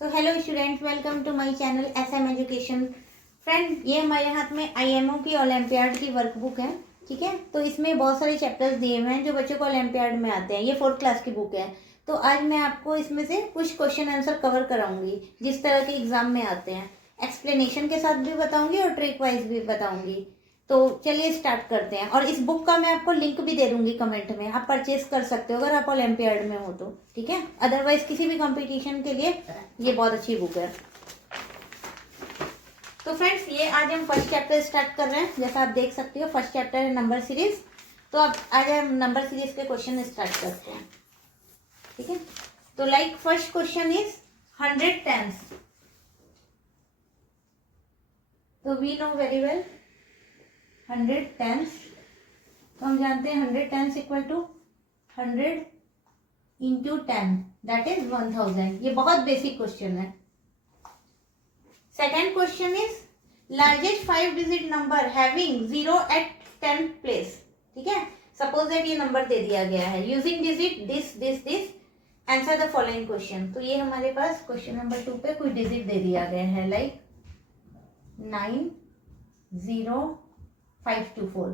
So hello students, welcome to my channel SM education. Friend, ये हमारे हाथ में आईएमओ की ओलंपियाड की वर्कबुक है। ठीक है, तो इसमें बहुत सारे चैप्टर्स दिए हुए हैं जो बच्चों को ओलंपियाड में आते हैं। ये 4th क्लास की बुक है। तो आज मैं आपको इसमें से कुछ क्वेश्चन आंसर कवर कराऊंगी जिस तरह के एग्जाम में आते हैं। एक्सप्लेनेशन के साथ भी बताऊंगी और ट्रिक वाइज भी बताऊंगी। तो चलिए स्टार्ट करते हैं। और इस बुक का मैं आपको लिंक भी दे दूंगी कमेंट में, आप परचेज कर सकते हो अगर आप ओलंपियाड में हो तो। ठीक है, अदरवाइज किसी भी कंपटीशन के लिए ये बहुत अच्छी बुक है। तो फ्रेंड्स, ये आज हम फर्स्ट चैप्टर स्टार्ट कर रहे हैं। जैसा आप देख सकते हो, फर्स्ट चैप्टर है नंबर सीरीज। तो अब आज हम नंबर सीरीज के क्वेश्चन स्टार्ट करते हैं। ठीक है, तो like first question is 100 tens. तो we know very well 100 tens. तो हम जानते हैं 100 tens equal to 100 into 10, that is 1000। ये बहुत बेसिक क्वेश्चन है। Second question is largest 5 digit number having 0 at 10th place. ठीक है, सपोज दैट ये नंबर दे दिया गया है using digit this this this, answer the following question. तो ये हमारे पास क्वेश्चन नंबर 2 पे कोई डिजिट दे दिया गया है, like 9 0 5 2 4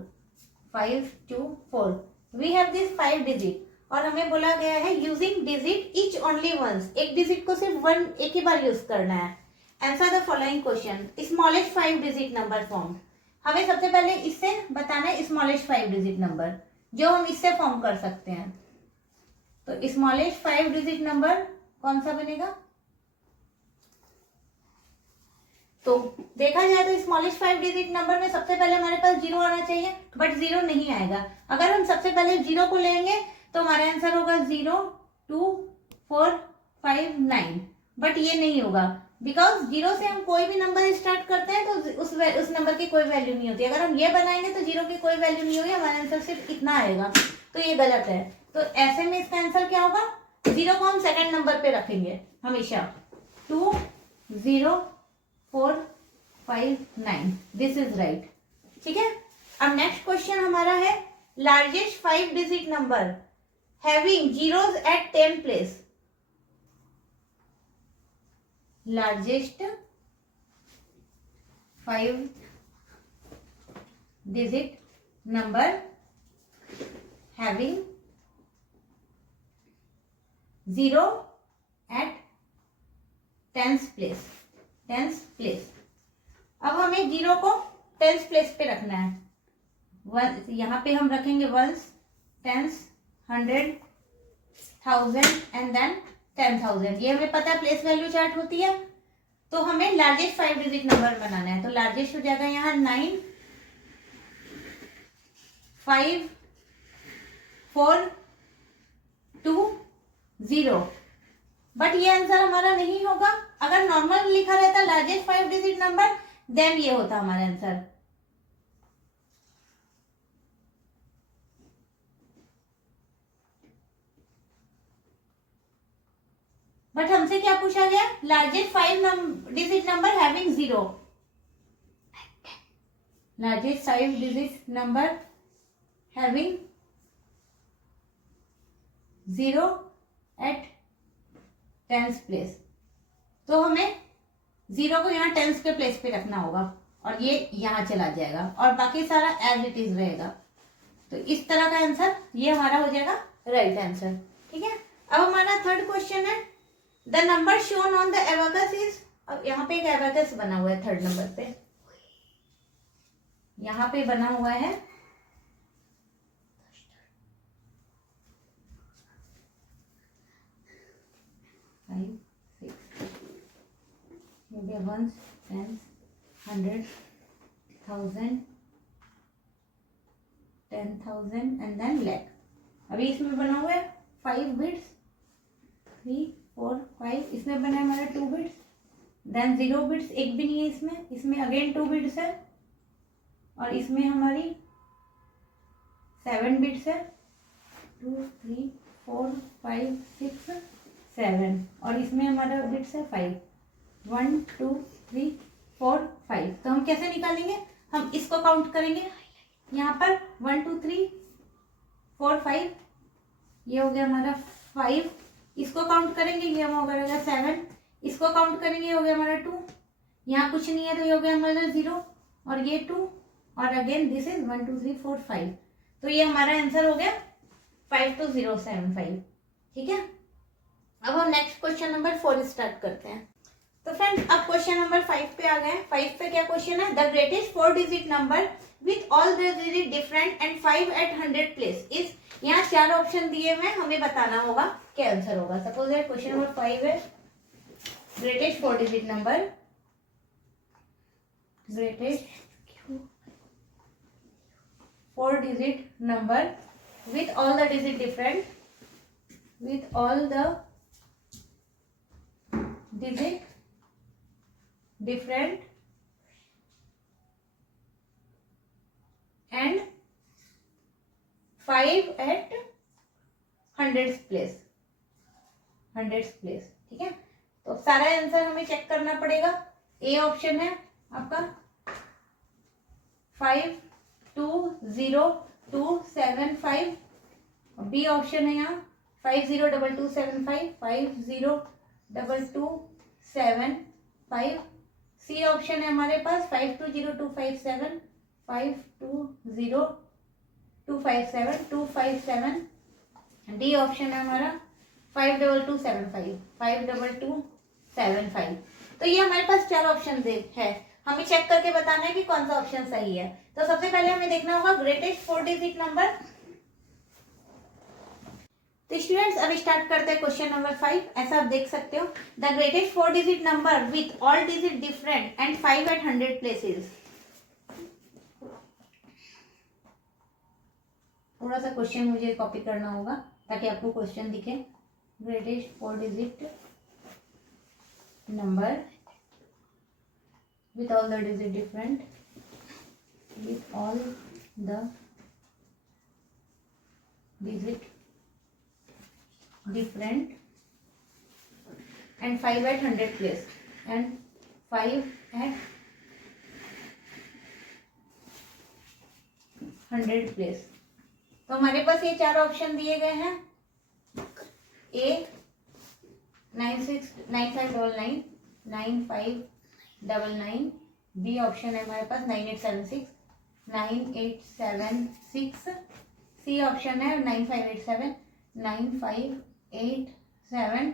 5 2 4। We have this 5 digit और हमें बोला गया है using digit each only once. एक डिजिट को सिर्फ एक ही बार यूज करना है। Answer the following question. Smallest 5 digit number form. हमें सबसे पहले इससे बताना है स्मॉलेस्ट 5 डिजिट नंबर जो हम इससे फॉर्म कर सकते हैं। तो स्मॉलेस्ट 5 डिजिट नंबर कौन सा बनेगा? तो देखा जाए तो स्मॉलेस्ट 5 डिजिट नंबर में सबसे पहले हमारे पास 0 आना चाहिए, बट 0 नहीं आएगा। अगर हम सबसे पहले 0 को लेंगे तो हमारा आंसर होगा 0 2 4 5 9। बट ये नहीं होगा, बिकॉज 0 से हम कोई भी नंबर स्टार्ट करते हैं तो उस नंबर की कोई वैल्यू नहीं होती। अगर हम ये बनाएंगे तो 0 की कोई वैल्यू नहीं होगी, हमारा आंसर सिर्फ इतना आएगा। तो ये गलत है। तो ऐसे में इसका आंसर क्या होगा? 0 को हम सेकंड नंबर पे रखेंगे हमेशा। 2 0 4 5 9, दिस इज राइट। ठीक है, अब नेक्स्ट क्वेश्चन हमारा है largest 5 digit number having zeros at 10 place. Largest 5 digit number having 0 at 10th place. 10th place. अब हमें 0 को 10th प्लेस पे रखना है। यहां पे हम रखेंगे वंस, टेंस, 100 1000 एंड देन 10,000। ये हमें पता है प्लेस वैल्यू चार्ट होती है। तो हमें लार्जेस्ट 5 डिजिट नंबर बनाना है। तो लार्जेस्ट हो जाएगा यहाँ 9 5 4 2 0। बट ये आंसर हमारा नहीं होगा। अगर नॉर्मल लिखा रहता लार्जेस्ट 5 डिजिट नंबर, देन ये होता हमारा आंसर। बट हमसे क्या पूछा गया? Largest 5 digit number having 0। Largest 5 digit number having 0 at 10th place. तो हमें 0 को यहाँ 10th के प्लेस पे रखना होगा और ये यहाँ चला जाएगा और बाकी सारा एज इट इज रहेगा। तो इस तरह का आंसर ये हमारा हो जाएगा राइट आंसर। ठीक है, अब हमारा थर्ड क्वेश्चन है the number shown on the abacus is. अब यहाँ पे एक एबाकस बना हुआ है थर्ड नंबर पे, यहाँ पे बना हुआ है 5 6 ones, tens, 100 1000 10,000 and then lakh। अभी इसमें बना हुआ है 5 बिट्स, 3 4 5। इसमें बना है हमारा 2 बिट्स, देन 0 बिट्स एक भी नहीं है इसमें। इसमें अगेन 2 बिट्स है और इसमें हमारी 7 बिट्स है, 2 3 4 5 6 7। और इसमें हमारा बिट्स है 5, 1 2 3 4 5। तो हम कैसे निकालेंगे? हम इसको काउंट करेंगे यहाँ पर 1 2 3 4 5। ये हो गया हमारा 5। इसको काउंट करेंगे, ये हो जाएगा 7। इसको काउंट करेंगे, हो गया हमारा 2, यहाँ कुछ नहीं है तो ये हो गया हमारा 0, और ये 2, और अगेन दिस इज 1 2 3 4 5, तो ये हमारा आंसर हो गया 52075। ठीक है, अब हम नेक्स्ट क्वेश्चन नंबर 4 स्टार्ट करते हैं। तो फ्रेंड्स अब क्वेश्चन नंबर 5 पे आ गए। 5 पे क्या क्वेश्चन है, the greatest 4 digit number with all the digit different and 5 at 100 place is, यहाँ 4 ऑप्शन दिए हुए, हमें बताना होगा क्या आंसर होगा। सपोज है क्वेश्चन नंबर 5 है, greatest 4 digit number, greatest 4 digit number with all the digit different, with all the digit different and 5 at 100th place, 100th place। ठीक है, तो सारा आंसर हमें चेक करना पड़ेगा। ए ऑप्शन है आपका 5202275, बी ऑप्शन है यहाँ 502275, 502275, सी ऑप्शन है हमारे पास 520257, 520257, 257, डी ऑप्शन है हमारा 52275, 52275। तो ये हमारे पास 4 ऑप्शन है, हमें चेक करके बताना है कि कौन सा ऑप्शन सही है। तो सबसे पहले हमें देखना होगा ग्रेटेस्ट 4 डिजिट नंबर। तो स्टूडेंट्स अब स्टार्ट करते हैं क्वेश्चन नंबर 5। ऐसा आप देख सकते हो, the greatest 4 digit number with all digit different and 5 at 100 places. थोड़ा सा क्वेश्चन मुझे कॉपी करना होगा ताकि आपको क्वेश्चन दिखे। Greatest 4 digit number with all the digit different, with all the digit different and 5 at 100 place, and 5 at 100 place। तो हमारे पास ये 4 ऑप्शन दिए गए हैं। ए 969599, 9599, बी ऑप्शन है हमारे पास 9876, 9876, सी ऑप्शन है 9587, 9587,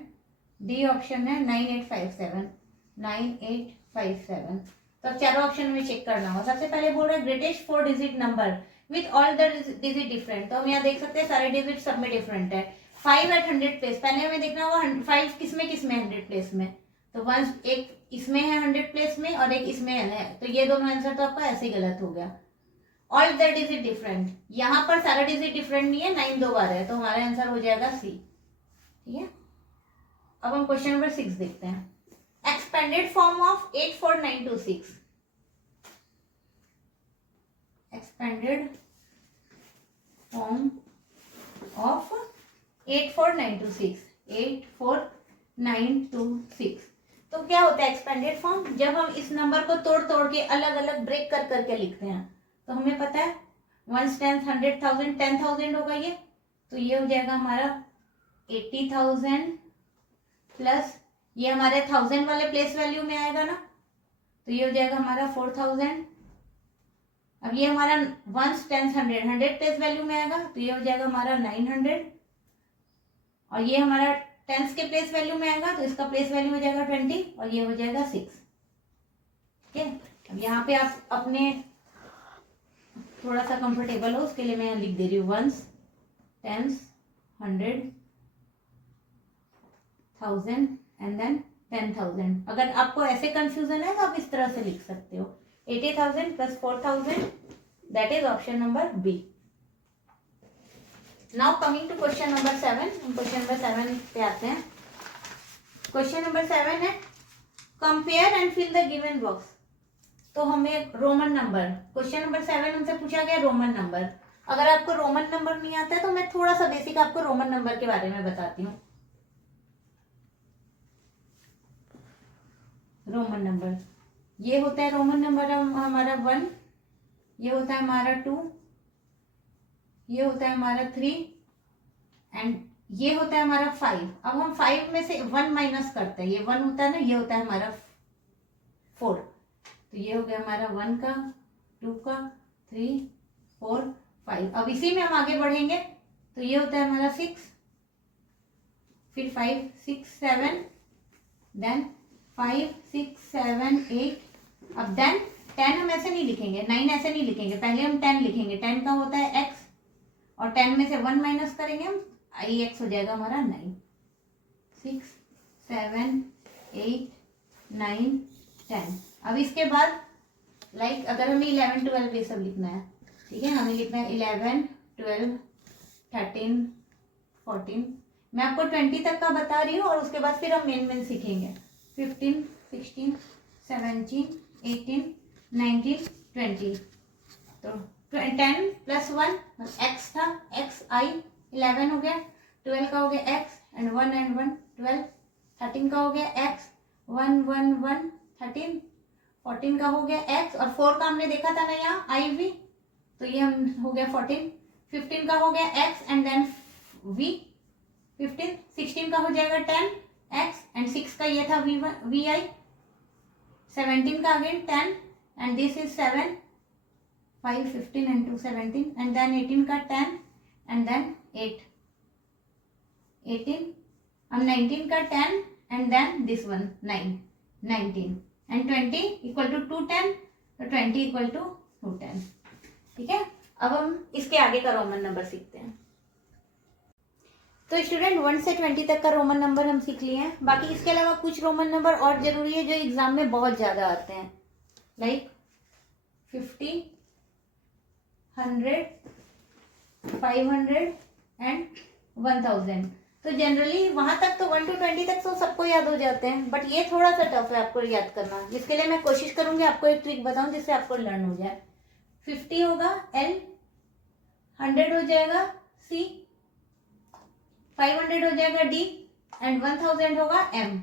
डी ऑप्शन है 9857, 9857। तो अब 4 ऑप्शन में चेक करना होगा। सबसे पहले बोल रहा है greatest 4 digit number with all the digit different, तो हम यहाँ देख सकते हैं सारे डिजिट सब में डिफरेंट है। 5 at 100 प्लेस, पहले हमें देखना होगा 5 किसमें 100 प्लेस में, तो वन एक इसमें है 100 प्लेस में और एक इसमें है, तो ये दोनों आंसर तो आपका ऐसे ही गलत हो गया। ऑल द डिजिट डिफरेंट, यहाँ पर सारा डिजिट डिफरेंट नहीं है, 9 2 बार है, तो हमारा आंसर हो जाएगा सी। ठीक है, अब हम क्वेश्चन नंबर 6 देखते हैं। Expanded form of 84926, expanded form of 84926, 84926। तो क्या होता है एक्सपेंडेड फॉर्म, जब हम इस नंबर को तोड़ तोड़ के अलग अलग ब्रेक कर करके लिखते हैं, तो हमें पता है 1 10 100,000 10,000 होगा ये, तो ये हो जाएगा हमारा 80,000 प्लस ये हमारे 1000 वाले प्लेस वैल्यू में आएगा ना, तो ये हो जाएगा हमारा 4000। अब ये हमारा 1 10 100 100 प्लेस वैल्यू में आएगा, तो ये हो जाएगा हमारा 900, और ये हमारा टेंस के प्लेस वैल्यू में आएगा, तो इसका प्लेस वैल्यू हो जाएगा 20 और ये हो जाएगा 6। ठीक है, अब यहाँ पे आप अपने थोड़ा सा कंफर्टेबल हो उसके लिए मैं यहाँ लिख दे रही हूँ 1 10 100 1000 एंड देन 10,000। अगर आपको ऐसे कंफ्यूजन है तो आप इस तरह से लिख सकते हो 80,000 plus 4,000, that is option number B. Now coming to question number 7, हम क्वेश्चन नंबर 7 पे आते हैं। क्वेश्चन नंबर 7 है compare and fill the given box. तो हमें रोमन नंबर, क्वेश्चन नंबर 7 हमसे पूछा गया रोमन नंबर। अगर आपको रोमन नंबर नहीं आता है तो मैं थोड़ा सा बेसिक आपको रोमन नंबर के बारे में बताती हूँ। रोमन नंबर ये होता है, रोमन नंबर हमारा 1, ये होता है हमारा 2, ये होता है हमारा 3 एंड ये होता है हमारा 5। अब हम 5 में से 1 माइनस करते हैं, ये 1 होता है ना, ये होता है हमारा 4। तो ये हो गया हमारा 1 का, 2 का, 3, 4, 5। अब इसी में हम आगे बढ़ेंगे तो ये होता है हमारा 6, फिर 5, 6, 7, देन 5, 6, 7, 8, अब देन 10 हम ऐसे नहीं लिखेंगे, 9 ऐसे नहीं लिखेंगे, पहले हम 10 लिखेंगे। 10 का होता है x, और 10 में से 1 माइनस करेंगे हम, आई एक्स हो जाएगा हमारा 9। 6, 7, 8, 9, 10। अब इसके बाद लाइक अगर हमें 11, 12 ये सब लिखना है, ठीक है, हमें लिखना है 11, 12, 13, 14। मैं आपको 20 तक का बता रही हूँ और उसके बाद फिर हम मेन सीखेंगे। 15, 16, 17, 18, 19, 20। तो 10 + 1 x था, x आई 11 हो गया, 12 का हो गया x एंड 1 एंड 1 12, 13 का हो गया x 1 1 1 13, 14 का हो गया x और 4 का हमने देखा था ना यहाँ आई वी, तो ये हम हो गया 14। 15 का हो गया x एंड देन v 15। 16 का हो जाएगा 10 x एंड 6 का ये था v आई। 17 का again 10 and this is 7, 5, 15 and 2 17 and then 18 का 10 and then 8, 18 and 19 का 10 and then this one 9, 19 and 20 equal to 210, तो 20 equal to 210। ठीक है, अब हम इसके आगे का रोमन नंबर सीखते हैं। तो स्टूडेंट 1 से 20 तक का रोमन नंबर हम सीख लिए हैं। बाकी इसके अलावा कुछ रोमन नंबर और जरूरी है जो एग्जाम में बहुत ज्यादा आते हैं, लाइक 50, 100, 500 एंड 1000। तो जनरली वहां तक तो 1 to 20 तक तो सबको याद हो जाते हैं, बट ये थोड़ा सा टफ है आपको याद करना, जिसके लिए मैं कोशिश करूंगी आपको एक ट्रिक बताऊं जिससे आपको लर्न हो जाए। 50 होगा L, 100 हो जाएगा C, 500 हो जाएगा D एंड 1000 होगा M।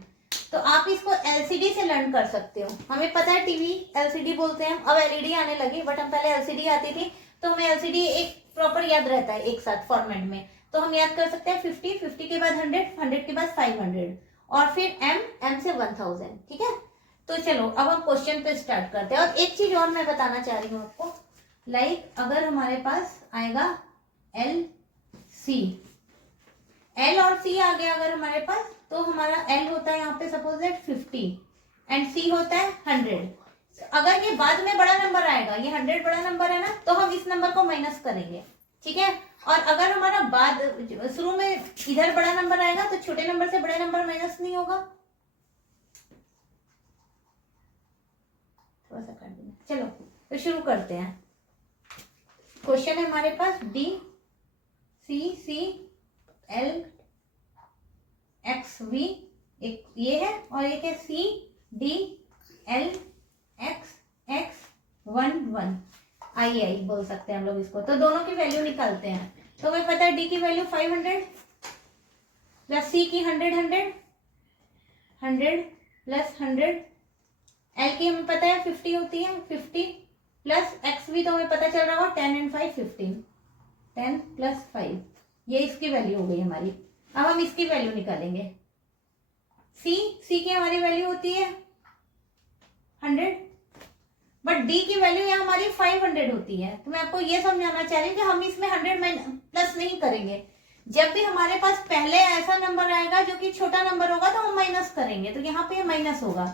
तो आप इसको LCD से लर्न कर सकते हो। हमें पता है टीवी LCD बोलते हैं, अब LED आने लगी, बट हम पहले LCD आती थी, तो हमें LCD एक प्रॉपर याद रहता है एक साथ फॉर्मेट में। तो हम याद कर सकते हैं 50, 50 के बाद 100, 100 के बाद 500 और फिर M, M से 1000। ठीक है, तो चलो अब हम क्वेश्चन पे स्टार्ट करते हैं। और एक चीज और मैं बताना चाह रही हूँ आपको, लाइक अगर हमारे पास आएगा L C, L और C आ गया अगर हमारे पास, तो हमारा L होता है यहाँ पे सपोज दैट 50 एंड C होता है 100। अगर ये बाद में बड़ा नंबर आएगा, ये 100 बड़ा नंबर है ना, तो हम इस नंबर को माइनस करेंगे। ठीक है, और अगर हमारा बाद शुरू में इधर बड़ा नंबर आएगा तो छोटे नंबर से बड़े नंबर माइनस नहीं होगा। थोड़ा सा कर देना। चलो तो शुरू करते हैं। क्वेश्चन है हमारे पास D C C L X V, एक ये है और एक है C D L X X 1 1 I बोल सकते हैं हम लोग इसको। तो दोनों की वैल्यू निकालते हैं। तो हमें पता है D की वैल्यू 500 प्लस C की 100 100 100 प्लस 100, L की हमें पता है 50 होती है, 50 प्लस X भी तो हमें पता चल रहा होगा 10 एंड 5 15, 10 प्लस 5, ये इसकी वैल्यू हो गई हमारी। अब हम इसकी वैल्यू निकालेंगे। C की हमारी वैल्यू होती है 100, बट D की वैल्यू यहाँ हमारी 500 होती है। तो मैं आपको ये समझाना चाह रही हूँ कि हम इसमें 100 प्लस नहीं करेंगे। जब भी हमारे पास पहले ऐसा नंबर आएगा जो कि छोटा नंबर होगा तो हम माइनस करेंगे, तो यहाँ पे माइनस होगा।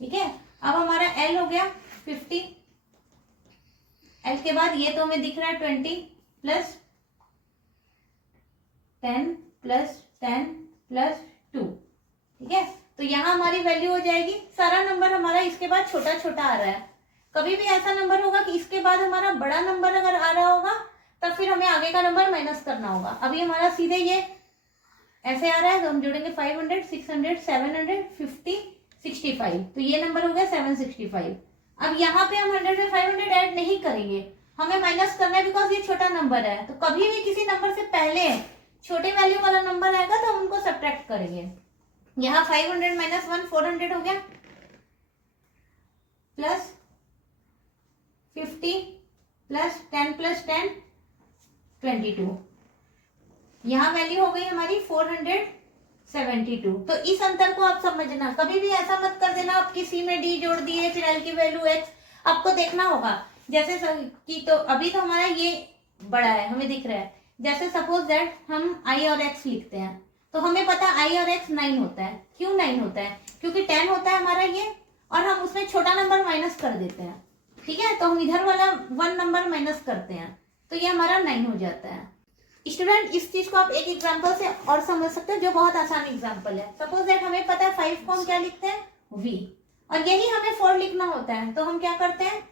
ठीक है, अब हमारा L हो गया 50, L के बाद ये तो हमें दिख रहा है 20 प्लस 10 प्लस 10 प्लस 2। ठीक है, तो यहाँ हमारी वैल्यू हो जाएगी, सारा नंबर हमारा इसके बाद छोटा छोटा आ रहा है। कभी भी ऐसा नंबर होगा कि इसके बाद हमारा बड़ा नंबर अगर आ रहा होगा तब फिर हमें आगे का नंबर माइनस करना होगा। अभी हमारा सीधे ये ऐसे आ रहा है तो हम जोड़ेंगे 500 600 700 50 65, तो ये नंबर हो गया 765। अब यहाँ पे हम 100 में 500 ऐड नहीं करेंगे, हमें माइनस करना है बिकॉज ये छोटा नंबर है। तो कभी भी किसी नंबर से पहले छोटे वैल्यू वाला नंबर आएगा तो हम उनको सब्ट्रैक्ट करेंगे। यहाँ 500 माइनस 1 400 हो गया, प्लस 50 प्लस 10 प्लस 10 22, यहाँ वैल्यू हो गई हमारी 472। तो इस अंतर को आप समझना, कभी भी ऐसा मत कर देना आप किसी में डी जोड़ दिए फिर एल की वैल्यू एक्स, आपको देखना होगा। जैसे कि तो अभी तो हमारा ये बड़ा है, हमें दिख रहा है। जैसे सपोज दैट हम आई और एक्स लिखते हैं, तो हमें पता आई और एक्स 9 होता है। क्यों 9 होता है? क्योंकि 10 होता है हमारा ये, और हम उसमें छोटा नंबर माइनस कर देते हैं, ठीक है। तो हम इधर वाला 1 नंबर माइनस करते हैं, तो ये हमारा 9 हो जाता है। स्टूडेंट, इस चीज को आप एक एग्जांपल से और समझ सकते हैं, जो बहुत आसान एग्जांपल है। सपोज दैट हमें पता है 5 को हम क्या लिखते हैं? v, और यही हमें 4 लिखना होता है, तो हम क्या करते हैं?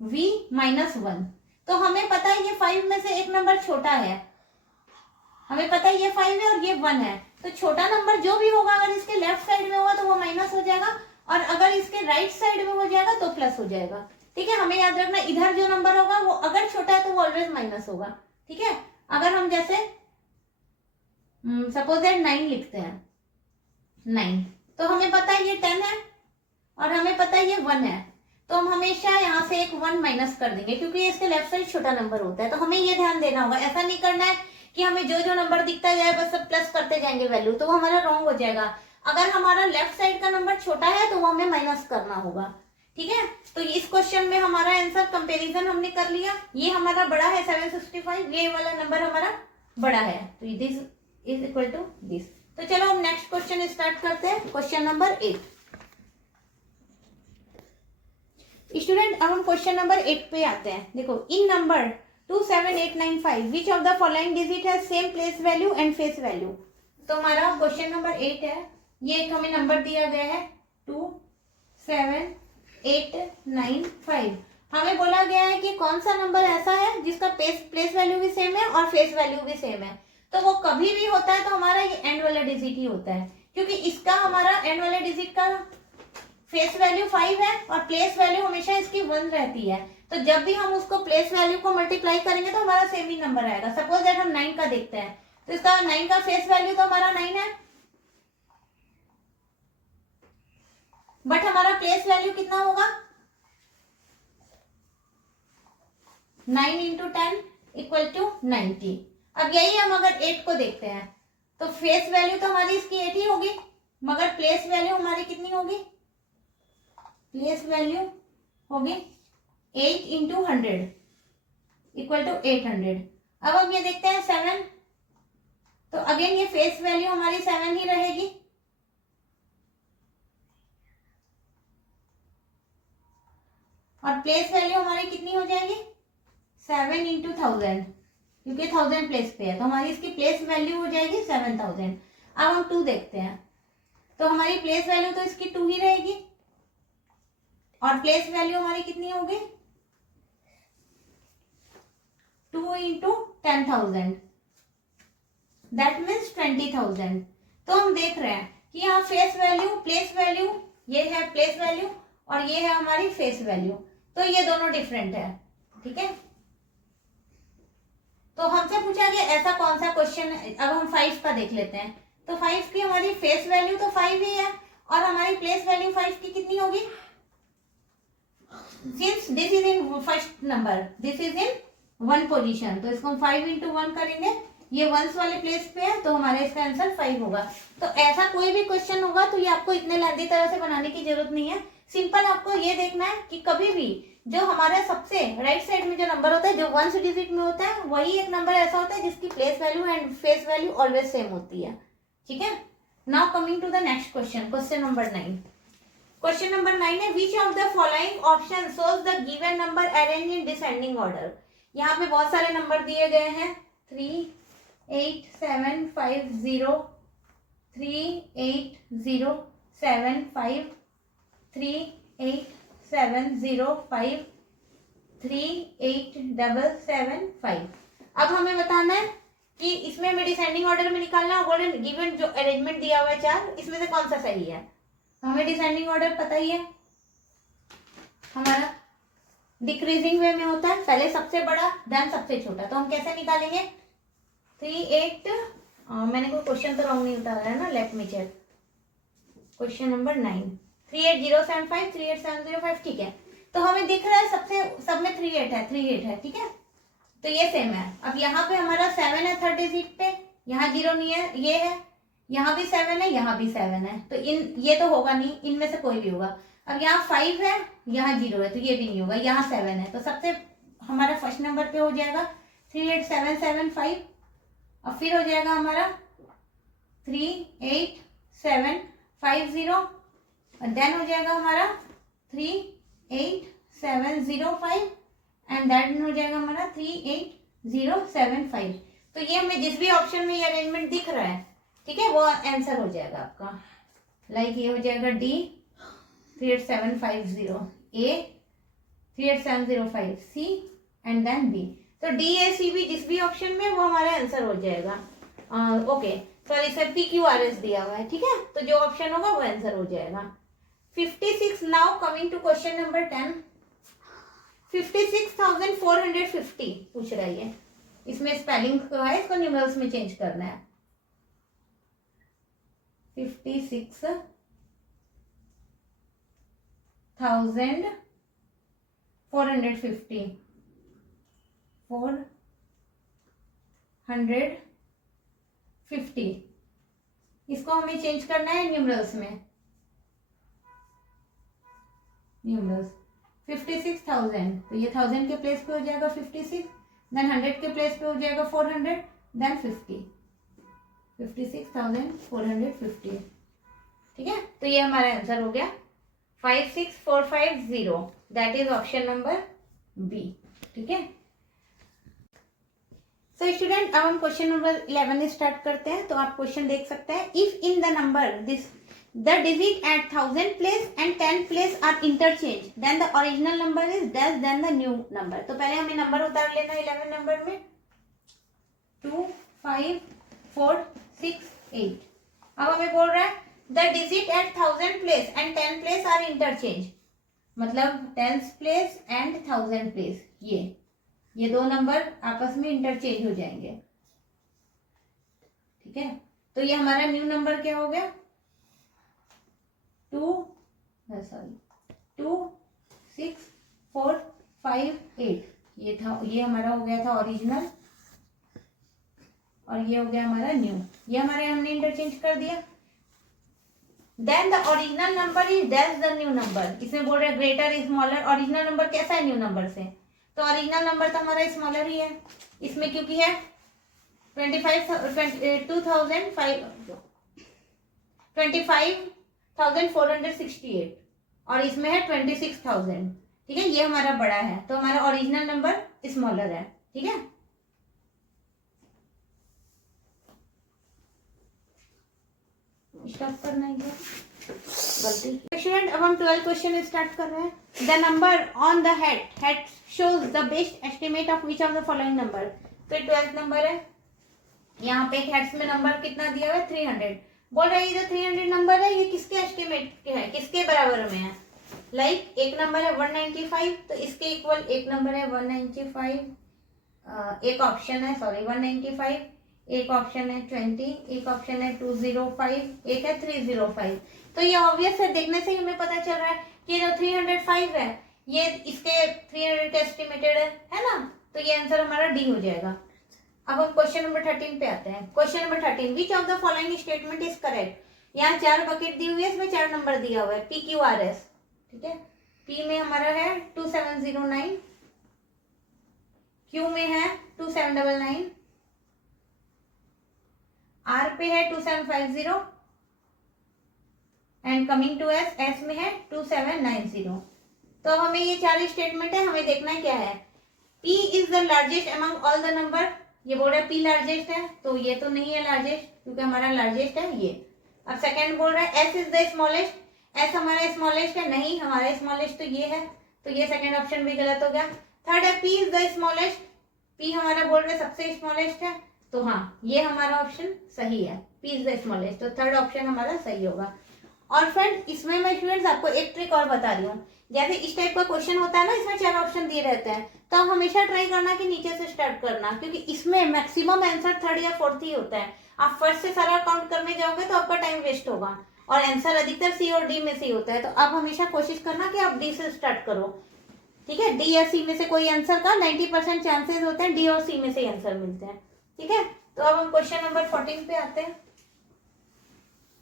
v minus 1। तो हमें पता है ये 5 में से एक नंबर छोटा है, हमें पता है ये 5 है और ये 1 है। तो छोटा नंबर जो भी होगा, अगर इसके लेफ्ट साइड में होगा तो वो माइनस हो जाएगा, और अगर इसके राइट साइड में हो जाएगा तो प्लस हो जाएगा, ठीक है। हमें याद रखना, इधर जो नंबर होगा वो अगर छोटा है तो वो ऑलवेज माइनस होगा, ठीक है। अगर हम जैसे सपोज दैट 9 लिखते हैं, 9, तो हमें पता है ये 10 है और हमें पता है ये 1 है, तो हम हमेशा यहाँ से एक 1 माइनस कर देंगे, क्योंकि इसके लेफ्ट साइड छोटा नंबर होता है। तो हमें ये ध्यान देना होगा, ऐसा नहीं करना है कि हमें जो जो नंबर दिखता जाए बस सब प्लस करते जाएंगे वैल्यू, तो वो हमारा रॉन्ग हो जाएगा। अगर हमारा लेफ्ट साइड का नंबर छोटा है तो वो हमें माइनस करना होगा, ठीक है। तो इस क्वेश्चन में हमारा आंसर कंपैरिजन हमने कर लिया, ये हमारा बड़ा है 765, ये वाला नंबर हमारा बड़ा है, तो this is equal to this. तो चलो हम नेक्स्ट क्वेश्चन स्टार्ट करते हैं, क्वेश्चन नंबर 8। स्टूडेंट, अब हम क्वेश्चन नंबर 8 पे आते हैं। देखो, in number 27895 which of the following digit has same place value and face value. तो हमारा क्वेश्चन नंबर 8 है, ये एक हमें नंबर दिया गया है 27895। हमें बोला गया है कि कौन सा नंबर ऐसा है जिसका प्लेस वैल्यू भी सेम है और फेस वैल्यू भी सेम है। तो वो कभी भी होता है तो हमारा ये एंड वाला डिजिट ही होता है, क्योंकि इसका हमारा एंड वाले डिजिट का फेस वैल्यू 5 है और प्लेस वैल्यू हमेशा इसकी 1 रहती है। तो जब भी हम उसको प्लेस वैल्यू को मल्टीप्लाई करेंगे तो हमारा सेम ही नंबर आएगा। सपोज दैट हम 9 का देखते हैं, तो इसका 9 का फेस वैल्यू तो हमारा 9 है, बट हमारा प्लेस वैल्यू कितना होगा? 9 इंटू 10 इक्वल टू 90। अब यही हम अगर 8 को देखते हैं, तो फेस वैल्यू तो हमारी इसकी 8 ही होगी, मगर प्लेस वैल्यू हमारी कितनी होगी? प्लेस वैल्यू होगी 8 इंटू 100 इक्वल टू 800। अब हम ये देखते हैं 7, तो अगेन ये फेस वैल्यू हमारी 7 ही रहेगी, और प्लेस वैल्यू हमारी कितनी हो जाएगी? 7 इंटू 1000, क्योंकि 1000 प्लेस पे है, तो हमारी इसकी प्लेस वैल्यू हो जाएगी 7000। अब हम 2 देखते हैं, तो हमारी प्लेस वैल्यू तो इसकी 2 ही रहेगी, और प्लेस वैल्यू हमारी कितनी होगी? 2 इंटू 10,000, दैट मीन्स 20,000। तो हम देख रहे हैं कि यहाँ फेस वैल्यू, प्लेस वैल्यू, ये है प्लेस वैल्यू और ये है हमारी फेस वैल्यू, तो ये दोनों डिफरेंट है, ठीक है। तो हमसे पूछा गया ऐसा कौन सा क्वेश्चन है। अब हम 5 का देख लेते हैं, तो 5 की हमारी फेस वैल्यू तो 5 ही है और हमारी प्लेस वैल्यू 5 की कितनी होगी? Since this is in first number, this is in 1 position, तो इसको हम 5 इंटू 1 करेंगे, ये वंस वाले प्लेस पे है, तो हमारा इसका आंसर 5 होगा। तो ऐसा कोई भी क्वेश्चन होगा तो ये आपको इतने लंबी तरह से बनाने की जरूरत नहीं है, सिंपल आपको ये देखना है कि कभी भी जो हमारा सबसे राइट साइड में जो नंबर होता है, जो 1 डिजिट में होता है, वही एक नंबर ऐसा होता है जिसकी place value and face value always same होती है, ठीक है। Now coming to the next question, question number 9। Question number 9 है, which of the following option shows the given number arrange in descending order. यहाँ पे बहुत सारे नंबर दिए गए हैं, 38750, 38075, 38705, 38775। अब हमें बताना है कि इसमें हमें डिसेंडिंग ऑर्डर में निकालना होगा, गिवन जो अरेंजमेंट दिया हुआ है 4, इसमें से कौन सा सही है। हमें डिसेंडिंग ऑर्डर पता ही है, हमारा डिक्रीजिंग वे में होता है, पहले सबसे बड़ा देन सबसे छोटा। तो हम कैसे निकालेंगे? मैंने कोई क्वेश्चन तो रॉन्ग नहीं उतारा है ना, let me check. Question number 9, 38075, 38705, ठीक है। तो हमें दिख रहा है सबसे सब में 38 है, 38 है, ठीक है। तो ये सेम है। अब यहाँ पे हमारा 7 है थर्ड डिजिट पे, यहाँ 0 नहीं है, ये है, यहाँ भी 7 है, यहाँ भी 7 है, तो ये तो होगा नहीं, इनमें से कोई भी होगा। अब यहाँ 5 है, यहाँ 0 है, तो ये भी नहीं होगा, यहाँ 7 है, तो सबसे हमारा फर्स्ट नंबर पे हो जाएगा 38775। अब फिर हो जाएगा हमारा 38750 और देन हो जाएगा हमारा 38705 एंड देन हो जाएगा हमारा 38075। तो ये हमें जिस भी ऑप्शन में ये अरेंजमेंट दिख रहा है, ठीक है, वो आंसर हो जाएगा आपका। लाइक ये हो जाएगा D 38750, A 38705, C and then B. तो डी ए सी बी जिस भी ऑप्शन में वो हमारा आंसर हो जाएगा। Okay sorry sir, P Q R S दिया हुआ है, ठीक है, तो जो ऑप्शन होगा वो आंसर हो जाएगा। 56 now coming to question number 10। 56,450 पूछ रहा है, इसमें स्पेलिंग को है, इसको न्यूमरल्स में चेंज करना है। 56,450 450, इसको हमें चेंज करना है न्यूमरल्स में। न्यूमरल्स 56,000, तो ये 1000 के प्लेस पे हो जाएगा 56, देन 100 के प्लेस पे हो जाएगा 400, देन 50, 56,450, ठीक है। तो ये हमारा आंसर हो गया 56450, that is option number B, ठीक है। सो स्टूडेंट अब हम क्वेश्चन नंबर 11 स्टार्ट करते हैं। तो आप क्वेश्चन देख सकते हैं, if in the number this the digit at 1000 place and 10 place are interchanged, then the original number is dash than the new number। तो पहले हमें नंबर उतार लेना 11 नंबर में 2 5 4 6 8। अब हमें बोल रहा है the digit at 1000 place and 10 place are interchanged, मतलब 10th place and 1000 place, ये दो नंबर आपस में इंटरचेंज हो जाएंगे, ठीक है। तो ये हमारा न्यू नंबर क्या हो गया 2 6 4 5 8, ये हमारा हो गया था ओरिजिनल और ये हो गया हमारा न्यू, ये हमारे हमने इंटरचेंज कर दिया। Then the original number is dash the new number, इसमें बोल रहे हैं ग्रेटर स्मॉलर, ओरिजिनल नंबर कैसा है न्यू नंबर से, तो ओरिजिनल नंबर तो हमारा स्मॉलर ही है, इसमें क्योंकि है 25,468 और इसमें है 26,000, ठीक है, ये हमारा बड़ा है, तो हमारा ओरिजिनल नंबर स्मॉलर है, ठीक है। स्टार्ट करना है गलती क्वेश्चन। अब हम 12 क्वेश्चन स्टार्ट कर रहे हैं। The number on the head shows the best estimate of which of the following number, तो 12th नंबर है, यहाँ पे हेड्स में नंबर कितना दिया हुआ है 300, बोल रहा है ये जो 300 नंबर है ये किसके एस्टिमेट के है, किसके बराबर में है। लाइक एक नंबर है 195, तो इसके इक्वल एक नंबर है 195, एक ऑप्शन है 195, एक ऑप्शन है 20, एक ऑप्शन है 205, एक है 305। तो ये ऑब्वियस है, देखने से ही हमें पता चल रहा है कि जो 305 है ये इसके 300 एस्टिमेटेड है ना, तो ये आंसर हमारा डी हो जाएगा। अब हम क्वेश्चन नंबर 13 पे आते हैं। Question number 13, which of the following statement is correct. यहाँ 4 बकेट दी हुई है, इसमें 4 नंबर दिया हुआ है पी क्यू आर एस, ठीक है। पी में हमारा है 2709, क्यू में है 2799, आर पे है 2750 and coming to S, S में है 2790। तो हमें ये 4 स्टेटमेंट है, हमें देखना है क्या है। P is the largest among all the number, ये बोल रहा है P लार्जेस्ट है, तो ये तो नहीं है लार्जेस्ट क्योंकि हमारा लार्जेस्ट है ये। अब सेकंड बोल रहा है S is the smallest, S हमारा स्मॉलेस्ट है, नहीं हमारा स्मॉलेस्ट तो ये है, तो ये सेकंड ऑप्शन भी गलत हो गया। थर्ड है P is the smallest, P हमारा बोल रहा है सबसे स्मॉलेस्ट है, तो हाँ ये हमारा ऑप्शन सही है, P इज द स्मॉलेस्ट, तो थर्ड ऑप्शन हमारा सही होगा। और फ्रेंड इसमें मैं स्टूडेंट्स आपको एक ट्रिक और बता रही हूँ, जैसे इस टाइप का क्वेश्चन होता है ना, इसमें 4 ऑप्शन दिए रहते हैं, तो आप हमेशा ट्राई करना कि नीचे से स्टार्ट करना, क्योंकि इसमें मैक्सिमम आंसर 3rd या 4th ही होता है। आप फर्स्ट से सारा काउंट करने जाओगे तो आपका टाइम वेस्ट होगा, और आंसर अधिकतर सी और डी में से ही होता है, तो आप हमेशा कोशिश करना कि आप डी से स्टार्ट करो, ठीक है, डी या सी में से कोई आंसर का 90% चांसेस होते हैं डी और सी में से आंसर मिलते हैं। ठीक है, तो अब हम क्वेश्चन नंबर 14 पे आते हैं।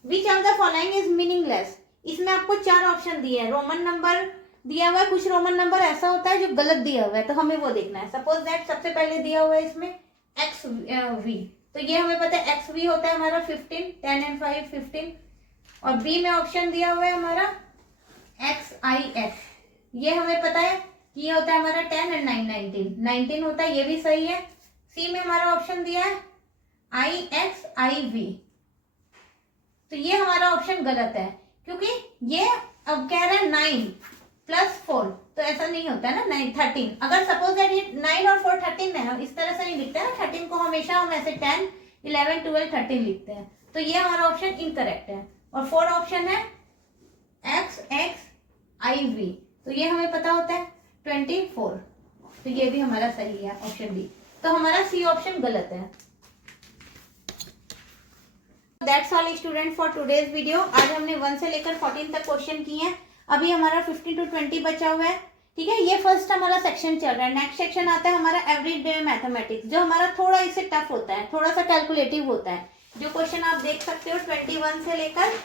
विच of the following is meaningless. इसमें आपको 4 ऑप्शन दिए हैं, रोमन नंबर दिया हुआ है, कुछ रोमन नंबर ऐसा होता है जो गलत दिया हुआ है, तो हमें वो देखना है। सपोज दैट सबसे पहले दिया हुआ है इसमें एक्स वी, तो ये हमें पता है एक्स वी होता है हमारा 15, 10 एंड 5 15। और बी में ऑप्शन दिया हुआ है हमारा एक्स आई एक्स, ये हमें पता है कि ये होता है हमारा 10 एंड 9 19 होता है, ये भी सही है। सी में हमारा ऑप्शन दिया है आई एक्स आई वी, तो ये हमारा ऑप्शन गलत है, क्योंकि ये अब कह रहा है 9 + 4, तो ऐसा नहीं होता है ना, 9 13। अगर सपोज दैट ये 9 और 4 13 है, इस तरह से नहीं लिखते हैं, 13 को हमेशा हम ऐसे 10 11 12 13 लिखते हैं, तो ये हमारा ऑप्शन इनकरेक्ट है। और 4 ऑप्शन है एक्स एक्स आई वी, तो ये हमें पता होता है 24, तो ये भी हमारा सही है ऑप्शन बी, तो हमारा सी ऑप्शन गलत है। That's all student for today's video. आज हमने 1 से लेकर 14 तक क्वेश्चन किए हैं, अभी हमारा 15 to 20 बचा हुआ है। ठीक है, ये फर्स्ट हमारा सेक्शन चल रहा है। नेक्स्ट सेक्शन आता है हमारा एवरीडे मैथमेटिक्स, जो हमारा थोड़ा इससे टफ होता है, थोड़ा सा कैलकुलेटिव होता है। जो क्वेश्चन आप देख सकते हो 21 से लेकर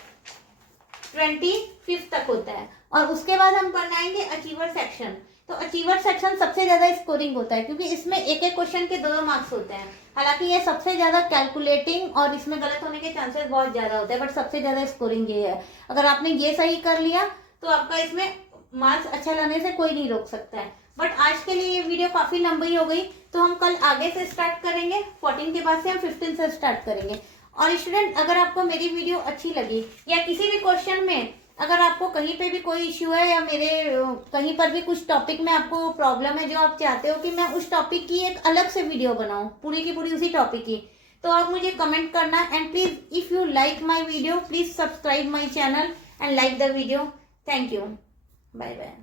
25 तक होता है। और उसके बाद हम बनाएंगे अचीवर सेक्शन। तो अचीवर सेक्शन सबसे ज्यादा स्कोरिंग होता है, क्योंकि इसमें एक एक क्वेश्चन के 2 मार्क्स होते हैं। हालांकि ये सबसे ज्यादा कैलकुलेटिंग और इसमें गलत होने के चांसेस बहुत ज्यादा होते हैं, बट सबसे ज्यादा स्कोरिंग ये है। अगर आपने ये सही कर लिया तो आपका इसमें मार्क्स अच्छा लाने से कोई नहीं रोक सकता है। बट आज के लिए ये वीडियो काफी लंबी हो गई, तो हम कल आगे से स्टार्ट करेंगे। 14 के बाद से हम 15 से स्टार्ट करेंगे। और स्टूडेंट, अगर आपको मेरी वीडियो अच्छी लगी या किसी भी क्वेश्चन में अगर आपको कहीं पे भी कोई इश्यू है, या मेरे कहीं पर भी कुछ टॉपिक में आपको प्रॉब्लम है, जो आप चाहते हो कि मैं उस टॉपिक की एक अलग से वीडियो बनाऊं, पूरी की पूरी उसी टॉपिक की, तो आप मुझे कमेंट करना। And please if you like my video, please subscribe my channel and like the video. Thank you, bye bye.